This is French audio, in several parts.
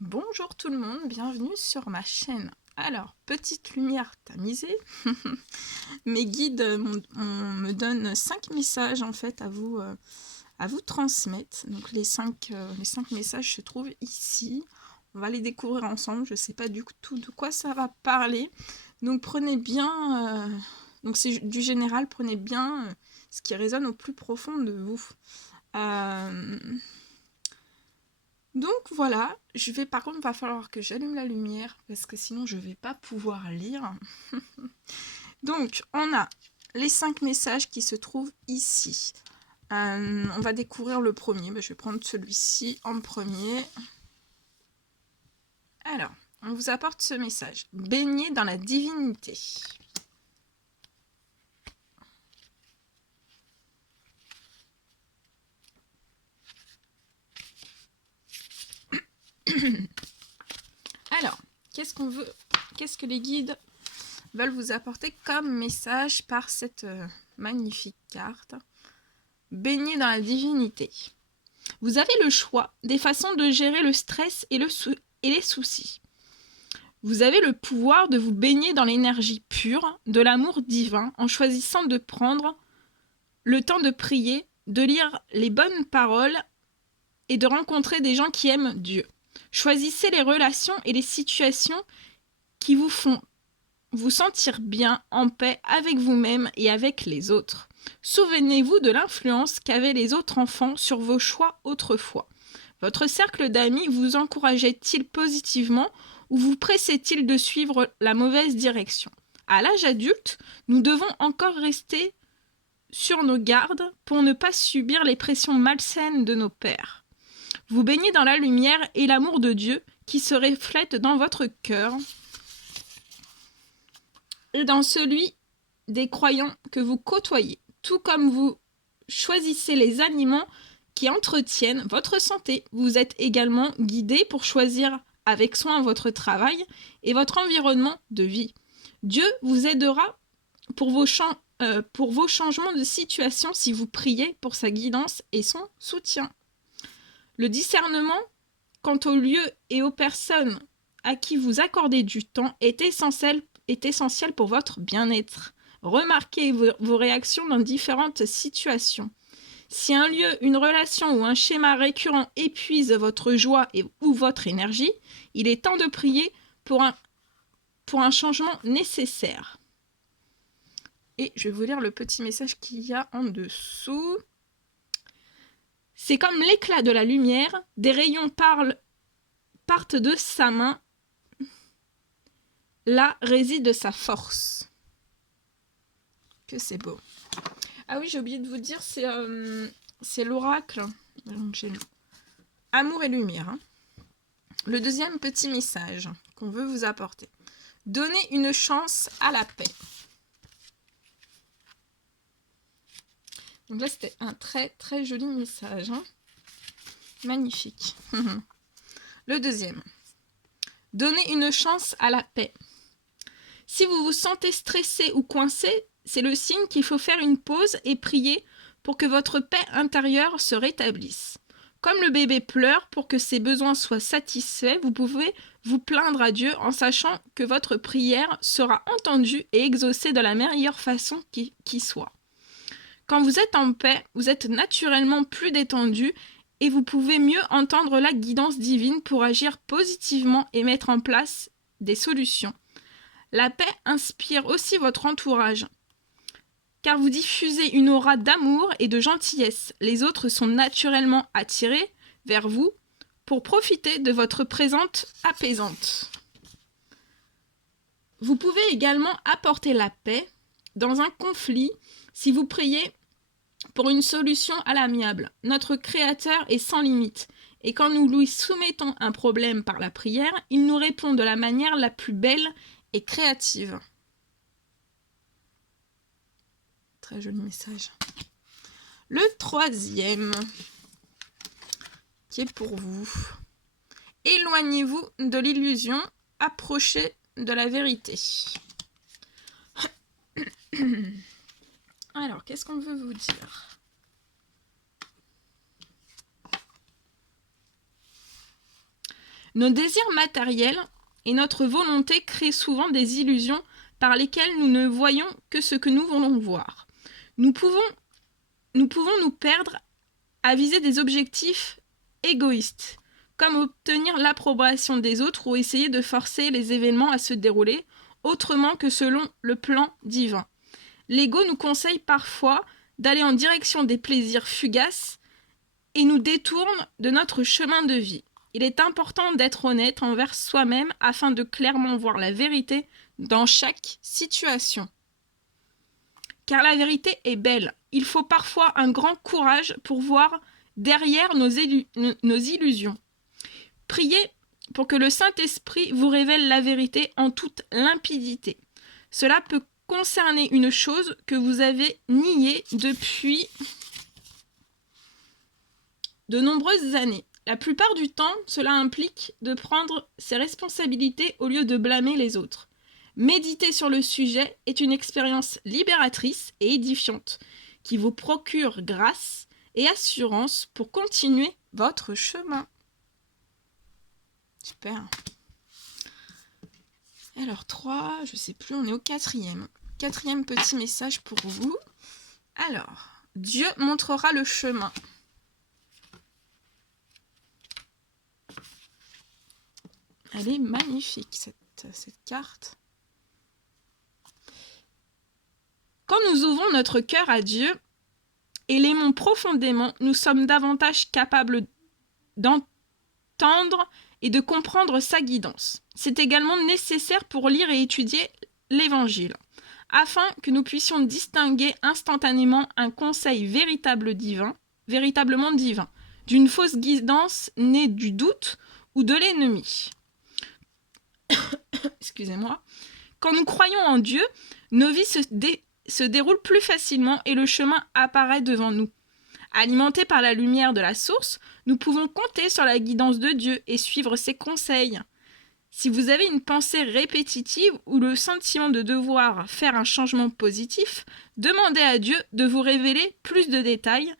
Bonjour tout le monde, bienvenue sur ma chaîne. Alors, petite lumière tamisée, mes guides me donnent 5 messages en fait à vous transmettre. Donc les 5 messages se trouvent ici. On va les découvrir ensemble, je ne sais pas du tout de quoi ça va parler. Donc prenez bien, donc c'est du général, prenez bien ce qui résonne au plus profond de vous. Donc voilà, par contre, il va falloir que j'allume la lumière parce que sinon je ne vais pas pouvoir lire. Donc, on a les 5 messages qui se trouvent ici. On va découvrir le premier. Je vais prendre celui-ci en premier. Alors, on vous apporte ce message. Baignez dans la divinité. Alors, qu'est-ce que les guides veulent vous apporter comme message par cette magnifique carte? Baignez dans la divinité. Vous avez le choix des façons de gérer le stress et les soucis. Vous avez le pouvoir de vous baigner dans l'énergie pure de l'amour divin en choisissant de prendre le temps de prier, de lire les bonnes paroles et de rencontrer des gens qui aiment Dieu. Choisissez les relations et les situations qui vous font vous sentir bien, en paix avec vous-même et avec les autres. Souvenez-vous de l'influence qu'avaient les autres enfants sur vos choix autrefois. Votre cercle d'amis vous encourageait-il positivement ou vous pressait-il de suivre la mauvaise direction? À l'âge adulte, nous devons encore rester sur nos gardes pour ne pas subir les pressions malsaines de nos pères. Vous baignez dans la lumière et l'amour de Dieu qui se reflète dans votre cœur et dans celui des croyants que vous côtoyez, tout comme vous choisissez les aliments qui entretiennent votre santé. Vous êtes également guidé pour choisir avec soin votre travail et votre environnement de vie. Dieu vous aidera pour vos changements de situation si vous priez pour sa guidance et son soutien. Le discernement quant aux lieux et aux personnes à qui vous accordez du temps est essentiel pour votre bien-être. Remarquez vos réactions dans différentes situations. Si un lieu, une relation ou un schéma récurrent épuise votre joie ou votre énergie, il est temps de prier pour un changement nécessaire. Et je vais vous lire le petit message qu'il y a en dessous. C'est comme l'éclat de la lumière, des rayons partent de sa main. Là réside sa force. Que c'est beau. Ah oui, j'ai oublié de vous dire, c'est l'oracle. Amour et lumière. Hein. Le deuxième petit message qu'on veut vous apporter. Donnez une chance à la paix. Donc là, c'était un très très joli message. Hein. Magnifique. Le deuxième. Donnez une chance à la paix. Si vous vous sentez stressé ou coincé, c'est le signe qu'il faut faire une pause et prier pour que votre paix intérieure se rétablisse. Comme le bébé pleure pour que ses besoins soient satisfaits, vous pouvez vous plaindre à Dieu en sachant que votre prière sera entendue et exaucée de la meilleure façon qui soit. Quand vous êtes en paix, vous êtes naturellement plus détendu et vous pouvez mieux entendre la guidance divine pour agir positivement et mettre en place des solutions. La paix inspire aussi votre entourage, car vous diffusez une aura d'amour et de gentillesse. Les autres sont naturellement attirés vers vous pour profiter de votre présence apaisante. Vous pouvez également apporter la paix dans un conflit si vous priez pour une solution à l'amiable. Notre Créateur est sans limite, et quand nous lui soumettons un problème par la prière, il nous répond de la manière la plus belle et créative. Très joli message. Le troisième, qui est pour vous. Éloignez-vous de l'illusion, approchez de la vérité. Alors, qu'est-ce qu'on veut vous dire ? Nos désirs matériels et notre volonté créent souvent des illusions par lesquelles nous ne voyons que ce que nous voulons voir. Nous pouvons nous perdre à viser des objectifs égoïstes, comme obtenir l'approbation des autres ou essayer de forcer les événements à se dérouler autrement que selon le plan divin. L'ego nous conseille parfois d'aller en direction des plaisirs fugaces et nous détourne de notre chemin de vie. Il est important d'être honnête envers soi-même afin de clairement voir la vérité dans chaque situation. Car la vérité est belle. Il faut parfois un grand courage pour voir derrière nos illusions. Priez pour que le Saint-Esprit vous révèle la vérité en toute limpidité. Cela peut concerner une chose que vous avez niée depuis de nombreuses années. La plupart du temps, cela implique de prendre ses responsabilités au lieu de blâmer les autres. Méditer sur le sujet est une expérience libératrice et édifiante qui vous procure grâce et assurance pour continuer votre chemin. Super. Et alors 3, je sais plus, on est au 4e. 4e petit message pour vous. Alors, Dieu montrera le chemin. Elle est magnifique, cette carte. Quand nous ouvrons notre cœur à Dieu et l'aimons profondément, nous sommes davantage capables d'entendre et de comprendre sa guidance. C'est également nécessaire pour lire et étudier l'Évangile, afin que nous puissions distinguer instantanément un conseil véritablement divin, d'une fausse guidance née du doute ou de l'ennemi. Excusez-moi. Quand nous croyons en Dieu, nos vies se déroulent plus facilement et le chemin apparaît devant nous. Alimentés par la lumière de la source, nous pouvons compter sur la guidance de Dieu et suivre ses conseils. Si vous avez une pensée répétitive ou le sentiment de devoir faire un changement positif, demandez à Dieu de vous révéler plus de détails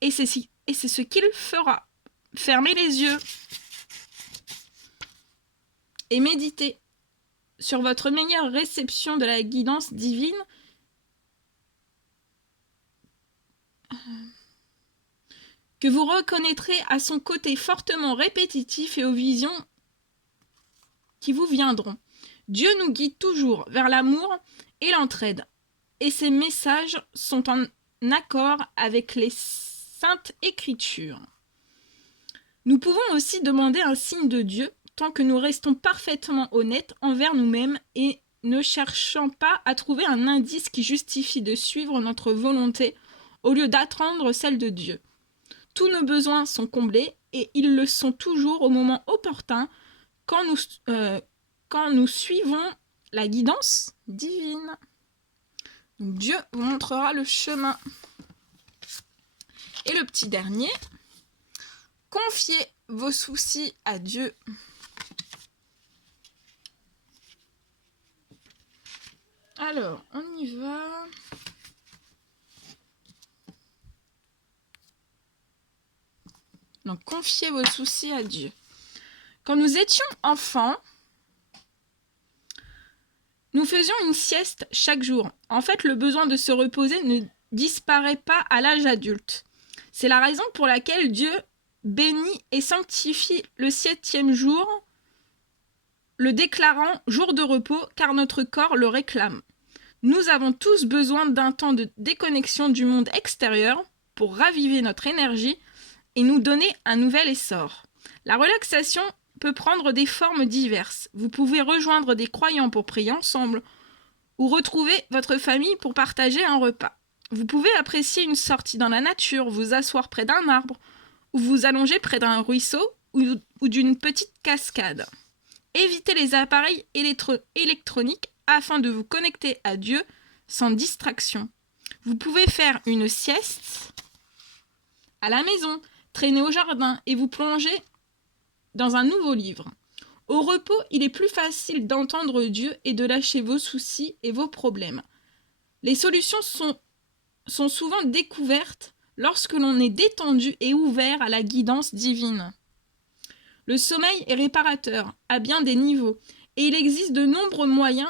et c'est ce qu'il fera. Fermez les yeux et méditez sur votre meilleure réception de la guidance divine. Que vous reconnaîtrez à son côté fortement répétitif et aux visions qui vous viendront. Dieu nous guide toujours vers l'amour et l'entraide, et ses messages sont en accord avec les saintes écritures. Nous pouvons aussi demander un signe de Dieu tant que nous restons parfaitement honnêtes envers nous-mêmes et ne cherchant pas à trouver un indice qui justifie de suivre notre volonté au lieu d'attendre celle de Dieu. Tous nos besoins sont comblés et ils le sont toujours au moment opportun quand nous suivons la guidance divine. Donc Dieu vous montrera le chemin. Et le petit dernier, confiez vos soucis à Dieu. Alors, on y va. Donc, confiez vos soucis à Dieu. Quand nous étions enfants, nous faisions une sieste chaque jour. En fait, le besoin de se reposer ne disparaît pas à l'âge adulte. C'est la raison pour laquelle Dieu bénit et sanctifie le 7e jour, le déclarant jour de repos, car notre corps le réclame. Nous avons tous besoin d'un temps de déconnexion du monde extérieur pour raviver notre énergie et nous donner un nouvel essor. La relaxation peut prendre des formes diverses. Vous pouvez rejoindre des croyants pour prier ensemble ou retrouver votre famille pour partager un repas. Vous pouvez apprécier une sortie dans la nature, vous asseoir près d'un arbre ou vous allonger près d'un ruisseau ou d'une petite cascade. Évitez les appareils électroniques afin de vous connecter à Dieu sans distraction. Vous pouvez faire une sieste à la maison, traîner au jardin et vous plonger dans un nouveau livre. Au repos, il est plus facile d'entendre Dieu et de lâcher vos soucis et vos problèmes. Les solutions sont souvent découvertes lorsque l'on est détendu et ouvert à la guidance divine. Le sommeil est réparateur à bien des niveaux et il existe de nombreux moyens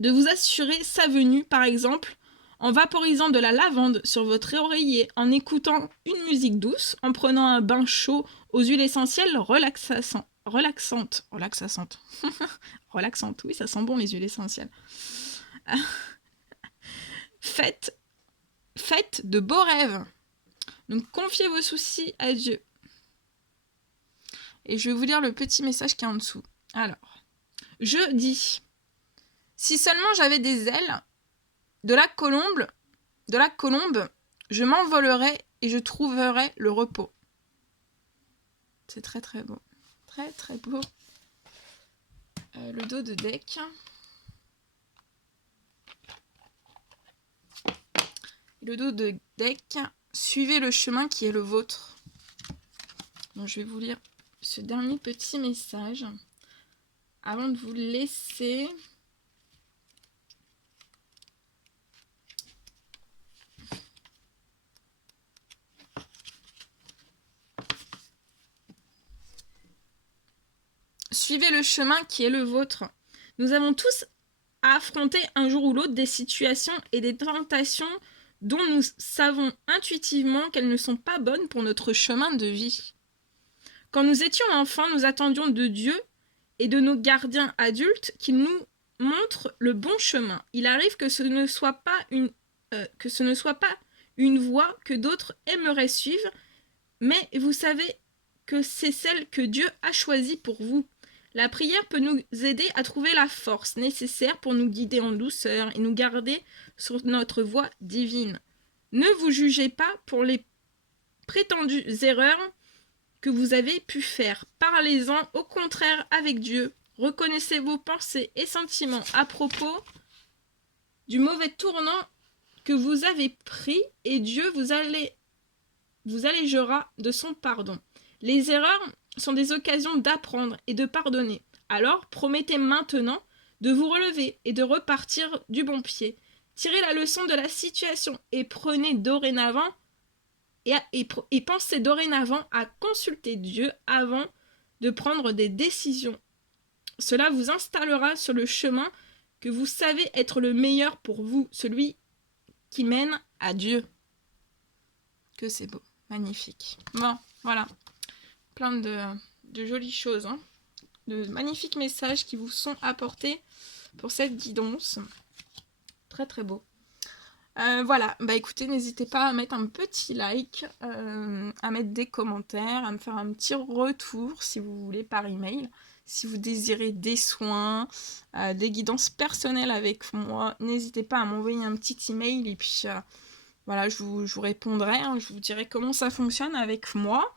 de vous assurer sa venue, par exemple en vaporisant de la lavande sur votre oreiller, en écoutant une musique douce, en prenant un bain chaud aux huiles essentielles relaxantes, oui, ça sent bon les huiles essentielles. Faites de beaux rêves. Donc confiez vos soucis à Dieu. Et je vais vous lire le petit message qui est en dessous. Alors, je dis, si seulement j'avais des ailes, de la colombe, je m'envolerais et je trouverais le repos. C'est très très beau. Très très beau. Le dos de deck. Le dos de deck. Suivez le chemin qui est le vôtre. Donc, je vais vous lire ce dernier petit message avant de vous laisser. Suivez le chemin qui est le vôtre. Nous avons tous à affronter un jour ou l'autre des situations et des tentations dont nous savons intuitivement qu'elles ne sont pas bonnes pour notre chemin de vie. Quand nous étions enfants, nous attendions de Dieu et de nos gardiens adultes qu'ils nous montrent le bon chemin. Il arrive que ce ne soit pas une voie que d'autres aimeraient suivre, mais vous savez que c'est celle que Dieu a choisie pour vous. La prière peut nous aider à trouver la force nécessaire pour nous guider en douceur et nous garder sur notre voie divine. Ne vous jugez pas pour les prétendues erreurs que vous avez pu faire. Parlez-en au contraire avec Dieu. Reconnaissez vos pensées et sentiments à propos du mauvais tournant que vous avez pris et Dieu vous allégera de son pardon. Les erreurs sont des occasions d'apprendre et de pardonner. Alors, promettez maintenant de vous relever et de repartir du bon pied. Tirez la leçon de la situation et prenez dorénavant et pensez dorénavant à consulter Dieu avant de prendre des décisions. Cela vous installera sur le chemin que vous savez être le meilleur pour vous, celui qui mène à Dieu. Que c'est beau, magnifique. Bon, voilà. Plein de jolies choses, hein. De magnifiques messages qui vous sont apportés pour cette guidance. Très très beau. Voilà, bah écoutez, n'hésitez pas à mettre un petit like, à mettre des commentaires, à me faire un petit retour si vous voulez par email. Si vous désirez des soins, des guidances personnelles avec moi, n'hésitez pas à m'envoyer un petit email et puis voilà, je vous répondrai, hein, je vous dirai comment ça fonctionne avec moi.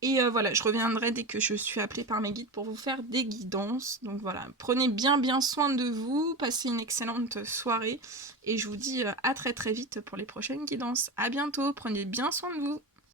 Et voilà, je reviendrai dès que je suis appelée par mes guides pour vous faire des guidances. Donc voilà, prenez bien soin de vous, passez une excellente soirée. Et je vous dis à très vite pour les prochaines guidances. À bientôt, prenez bien soin de vous.